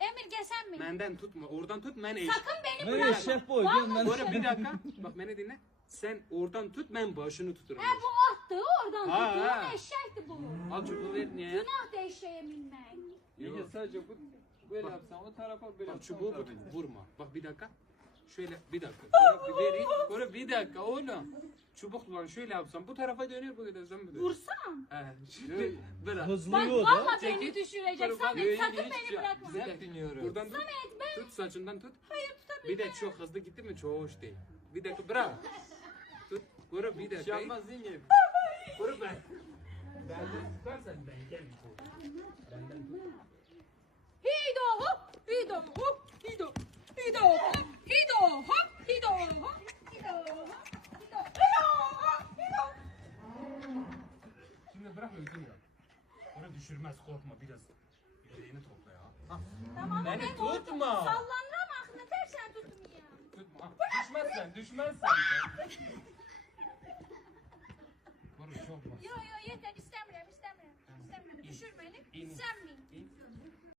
Emir gesen mi? Benden tutma. Oradan tut ben eş. Sakın beni Ben bırakma. eşek boy. Vallahi Bora bir dakika. Bak beni dinle. Sen oradan tut ben başını tuturum. bu attı oradan Ha, tuttuğun ha. eşekti bu. Al çubuğu ver niye? Günah da eşeğe binmek. Yenge sadece bu böyle yapsan o tarafa böyle Bak yapsan çubuğu o tarafa. vurma. Bak bir dakika. Şöyle bir dakika. Bora bir vereyim. Bora bir dakika oğlum. Çubukla şöyle yapsam bu tarafa dönüyor bu kadar sen mi dönüyor? Vursam. He. Şimdi bırak. Bak Hızlıyor da. vallahi beni Çekil. düşürecek. Bak, Samet öyle sakın hiç beni şey- bırakma. Bir dakika. Hep dinliyorum. Buradan tut. Samet ben. Tut saçından tut. Hayır tutabilirim. Bir de çok hızlı gitti mi çok hoş değil. Bir dakika bırak. Tut. Bora bir Bir şey dakika. yapmaz yenge. Bora ben. Benden tutarsan ben gel. Benden tut. Hido hop. Hido hop. Hido. Hido hop. Hido hop. Hido hop. Hido hop. Hido hop. Hido. Şimdi bırak öldüm ya. Onu düşürmez korkma biraz. Yüreğini topla ya. Ha, Tamam Beni ben tutma. sallanırım aklına tersen tutmuyor. tutma. Ha, düşmezsen düşmezsen. Koru çok bas. Yo yo yeter istemiyorum. İstemiyorum. Düşür beni. İn. Sen mi?